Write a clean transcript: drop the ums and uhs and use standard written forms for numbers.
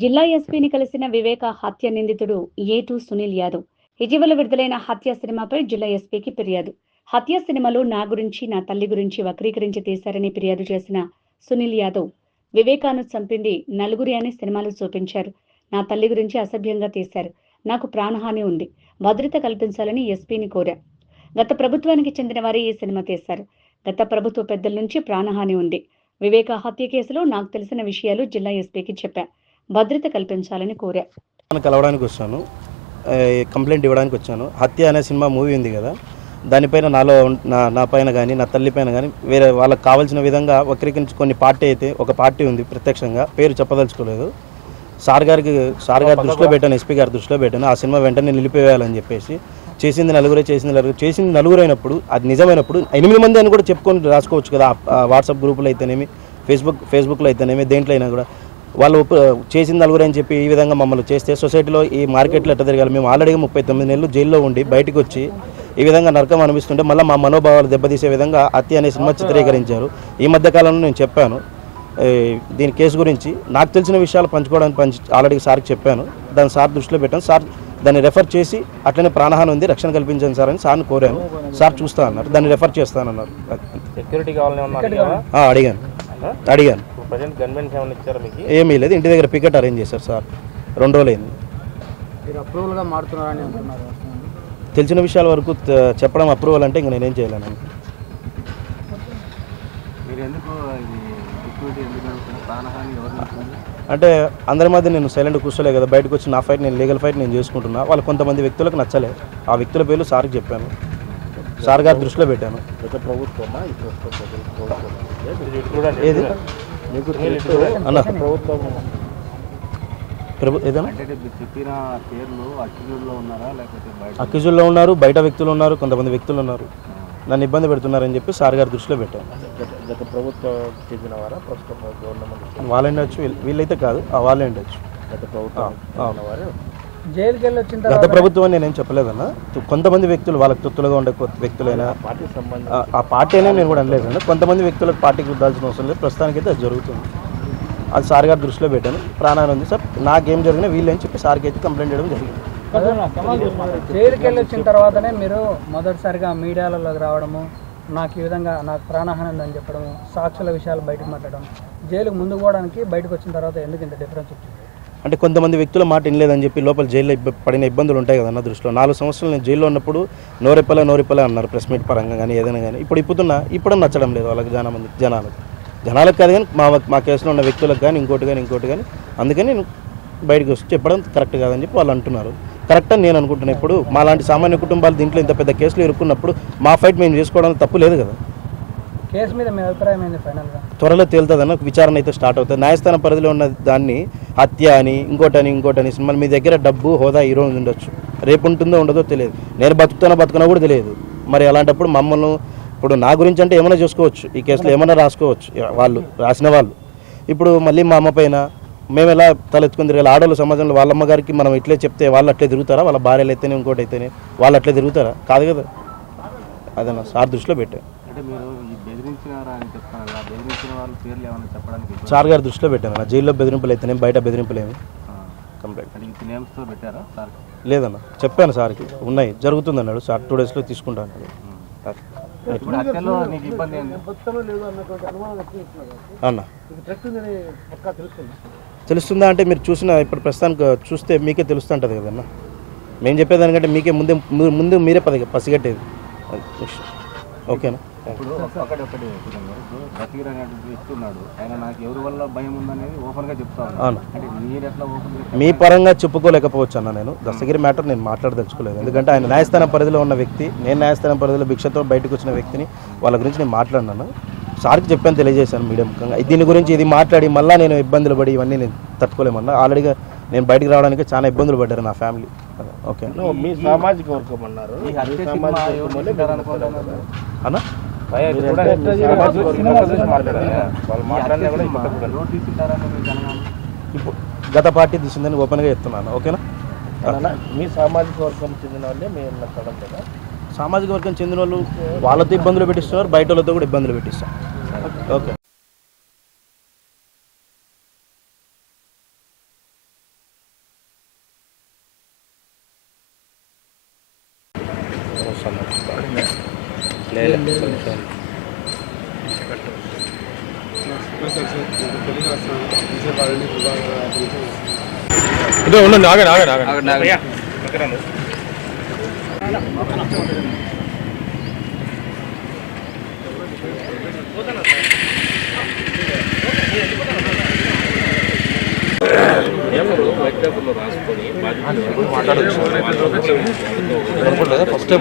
జిల్లా ఎస్పీని కలిసిన వివేక హత్య నిందితుడు ఏ2 సునీల్ యాదవ్ ఇటీవల విడుదలైన హత్య సినిమాపై జిల్లా ఎస్పీకి ఫిర్యాదు. హత్య సినిమాలో నా గురించి, నా తల్లి గురించి వక్రీకరించి తీశారని ఫిర్యాదు చేసిన సునీల్ యాదవ్, వివేకాను చంపింది నలుగురి అని సినిమాలు చూపించారు. నా తల్లి గురించి అసభ్యంగా తీశారు. నాకు ప్రాణహాని ఉంది. భద్రత కల్పించాలని ఎస్పీని కోరా. గత ప్రభుత్వానికి చెందిన వారే ఈ సినిమా తీశారు. గత ప్రభుత్వ పెద్దల నుంచి ప్రాణహాని ఉంది. వివేక హత్య కేసులో నాకు తెలిసిన విషయాలు జిల్లా ఎస్పీకి చెప్పా. భద్రత కల్పించాలని కోరా. కలవడానికి వచ్చాను, కంప్లైంట్ ఇవ్వడానికి వచ్చాను. హత్య అనే సినిమా మూవీ ఉంది కదా, దానిపైన నా పైన కానీ నా తల్లి పైన కానీ వేరే వాళ్ళకి కావాల్సిన విధంగా వక్రీకరించి కొన్ని పార్టీ అయితే ఒక పార్టీ ఉంది, ప్రత్యక్షంగా పేరు చెప్పదలుచుకోలేదు. సార్ గారి దృష్టిలో పెట్టాను, ఎస్పీ గారి దృష్టిలో పెట్టాను. ఆ సినిమా వెంటనే నిలిపివేయాలని చెప్పేసి చేసింది నలుగురు అయినప్పుడు, అది నిజమైనప్పుడు 8 మంది అని కూడా చెప్పుకొని రాసుకోవచ్చు కదా. వాట్సాప్ గ్రూపులో అయితేనేమి, ఫేస్బుక్లో అయితేనేమి, దేంట్లో అయినా కూడా వాళ్ళు చేసింది నలుగురు అని చెప్పి ఈ విధంగా మమ్మల్ని చేస్తే సొసైటీలో ఈ మార్కెట్లో ఎట్లా తిరగాలి? మేము ఆల్రెడీ 39 నెలలు జైల్లో ఉండి బయటకు వచ్చి ఈ విధంగా నరకం అనిపిస్తుంటే మళ్ళీ మా మనోభావాలు దెబ్బతీసే విధంగా హత్య అనే సినిమా చిత్రీకరించారు. ఈ మధ్యకాలంలో నేను చెప్పాను దీని కేసు గురించి, నాకు తెలిసిన విషయాలు పంచుకోవడానికి ఆల్రెడీ సార్కి చెప్పాను. దాన్ని సార్ దృష్టిలో పెట్టాను. సార్ దాన్ని రెఫర్ చేసి అట్లనే ప్రాణహాని ఉంది, రక్షణ కల్పించండి సార్ అని సార్ని కోరాను. సార్ చూస్తా అన్నారు, దాన్ని రెఫర్ చేస్తానన్నారు. సెక్యూరిటీ కావాలని అడిగాను. ఏమీ లేదు, ఇంటి దగ్గర పికెట్ అరేంజ్ చేశారు సార్. 2 రోజులు అయింది. తెలిసిన విషయాల వరకు చెప్పడం అప్రూవల్ అంటే ఇంక నేనేం చేయలేను. అంటే అందరి మధ్య నేను సైలెంట్ కూర్చోలే కదా, బయటకు వచ్చి నా ఫైట్, నేను లీగల్ ఫైట్ నేను చేసుకుంటున్నా. వాళ్ళు కొంతమంది వ్యక్తులకు నచ్చలే. ఆ వ్యక్తుల పేర్లు సార్కి చెప్పాను, సార్ గారి దృష్టిలో పెట్టాను. ఏది అన్న అక్యూజుల్లో ఉన్నారు, బయట వ్యక్తులు ఉన్నారు, కొంతమంది వ్యక్తులు ఉన్నారు, నన్ను ఇబ్బంది పెడుతున్నారని చెప్పి సార్ గారి దృష్టిలో పెట్టాను. గత ప్రభుత్వం చెందిన వారా, ప్రస్తుతం గవర్నమెంట్ వాళ్ళే ఉండొచ్చు, వీళ్ళైతే కాదు, వాళ్ళే ఉండొచ్చు. గత ప్రభుత్వం జైలుకి వెళ్ళి వచ్చిన గత ప్రభుత్వం నేనేం చెప్పలేదన్న. కొంతమంది వ్యక్తులు వాళ్ళకి తొత్తులుగా ఉండే వ్యక్తులైనా ఆ పార్టీ అయినా నేను కూడా అనలేదన్న. కొంతమంది వ్యక్తులకు పార్టీకి వద్దాల్సిన అవసరం లేదు. ప్రస్తుతానికైతే అది జరుగుతుంది. అది సార్ గారి దృష్టిలో పెట్టాను. ప్రాణాన్ని ఉంది సార్, నాకేం జరిగినా వీళ్ళని చెప్పి సార్కి అయితే కంప్లైంట్ చేయడం జరిగింది. జైలుకి వెళ్ళి వచ్చిన తర్వాతనే మీరు మొదటిసారిగా మీడియాలలోకి రావడము, నాకు ఈ విధంగా నాకు ప్రాణహాని ఉందని చెప్పడము, సాక్షుల విషయాలు బయటకు మాట్లాడడం, జైలుకు ముందుకు పోవడానికి బయటకు వచ్చిన తర్వాత ఎందుకు ఇంత డిఫరెన్స్ వచ్చింది? అంటే కొంతమంది వ్యక్తుల మాట వినలేదని చెప్పి లోపల జైల్లో పడిన ఇబ్బందులు ఉంటాయి కదా నా దృష్టిలో. 4 సంవత్సరాలు నేను జైల్లో ఉన్నప్పుడు నోరెప్పలే అన్నారు, ప్రెస్ మీట్ పరంగా కానీ ఏదైనా కానీ. ఇప్పుడు నచ్చడం లేదు వాళ్ళకి, జనాలకు కాదు కానీ మా కేసులో ఉన్న వ్యక్తులకు కానీ ఇంకోటి కానీ. అందుకని నేను బయటకు వచ్చి చెప్పడం కరెక్ట్ కాదని చెప్పి వాళ్ళు అంటున్నారు. కరెక్ట్ అని నేను అనుకుంటున్నాను. ఇప్పుడు మా లాంటి సామాన్య కుటుంబాలు దీంట్లో ఇంత పెద్ద కేసులు ఇరుక్కున్నప్పుడు మా ఫైట్ మేము చేసుకోవడం తప్పు లేదు కదా. కేసు మీద మీ అభిప్రాయం ఏంది ఫైనల్గా? త్వరలో తేలుతుందన్న, విచారణ అయితే స్టార్ట్ అవుతుంది. న్యాయస్థానం పరిధిలో ఉన్న దాన్ని హత్య అని ఇంకోటని సినిమాలు మీ దగ్గర డబ్బు హోదా ఈ రోజు ఉండొచ్చు, రేపు ఉంటుందో ఉండదో తెలియదు. నేను బతుకునా కూడా తెలియదు. మరి అలాంటప్పుడు మమ్మల్ని ఇప్పుడు నా గురించి అంటే ఏమైనా చేసుకోవచ్చు, ఈ కేసులో ఏమైనా రాసుకోవచ్చు వాళ్ళు రాసిన వాళ్ళు. ఇప్పుడు మళ్ళీ మా అమ్మ పైన మేము ఎలా తలెత్తుకుని తిరగాలి? ఆడవాళ్ళు సమాజంలో వాళ్ళ అమ్మగారికి మనం ఇట్లే చెప్తే వాళ్ళు అట్లే తిరుగుతారా? వాళ్ళ భార్యలు అయితేనే ఇంకోటి అయితేనే వాళ్ళు అట్లే తిరుగుతారా? కాదు కదా. అదన్నా సార్ దృష్టిలో పెట్టాను. సార్ గారి దృష్టిలో పెట్టాను. జైల్లో బెదిరింపులు అయితేనే, బయట బెదిరింపులు ఏమి కంప్లైంట్ లేదన్న. చెప్పాను సార్కి, ఉన్నాయి, జరుగుతుంది అన్నాడు సార్. 2 డేస్లో తీసుకుంటా అన్నాడు. అన్న తెలుస్తుందా అంటే మీరు ఇప్పుడు ప్రస్తుతానికి చూస్తే మీకే తెలుస్తుంటుంది కదన్నా. మేము చెప్పేదానికంటే మీకే ముందు మీరే పసిగట్టేది. ఓకేనా? ఇప్పుడు ఒకటి ఇస్తున్నాడు ఆయన, నాకు ఎవరి వల్ల భయం ఉందనేది ఓపెన్గా చెప్తాను. అవును, అంటే మీరు ఎట్లా ఓపెన్ మీ పరంగా చెప్పుకోలేకపోవచ్చు అన్న. నేను దస్తగిరి మ్యాటర్ నేను మాట్లాడదలుచుకోలేదు. ఎందుకంటే ఆయన న్యాయస్థానం పరిధిలో ఉన్న వ్యక్తి, నేను న్యాయస్థానం పరిధిలో భిక్షతో బయటకు వచ్చిన వ్యక్తిని. వాళ్ళ గురించి నేను మాట్లాడినాను. సార్కి చెప్పాను, తెలియజేశాను మీడియా ముఖంగా. దీని గురించి ఇది మాట్లాడి మళ్ళీ నేను ఇబ్బందులు పడి ఇవన్నీ నేను తట్టుకోలేమన్నా. ఆల్రెడీగా నేను బయటకు రావడానికి చాలా ఇబ్బందులు పడ్డారు నా ఫ్యామిలీ. ఓకే, మీ సామాజిక వర్గం అన్నారు అన్న. ఇప్పుడు గత పార్టీ తీసిందని ఓపెన్గా చెప్తున్నాను. ఓకేనా? మీ సామాజిక వర్గం చెందిన వాళ్ళే మీరు నచ్చడం లేదా? సామాజిక వర్గం చెందిన వాళ్ళు వాళ్ళతో ఇబ్బందులు పెట్టిస్తున్నారు, బయట వాళ్ళతో కూడా ఇబ్బందులు పెట్టిస్తారు. ఓకే. ఇదే ఉండండి, ఆగండి. ఫస్ట్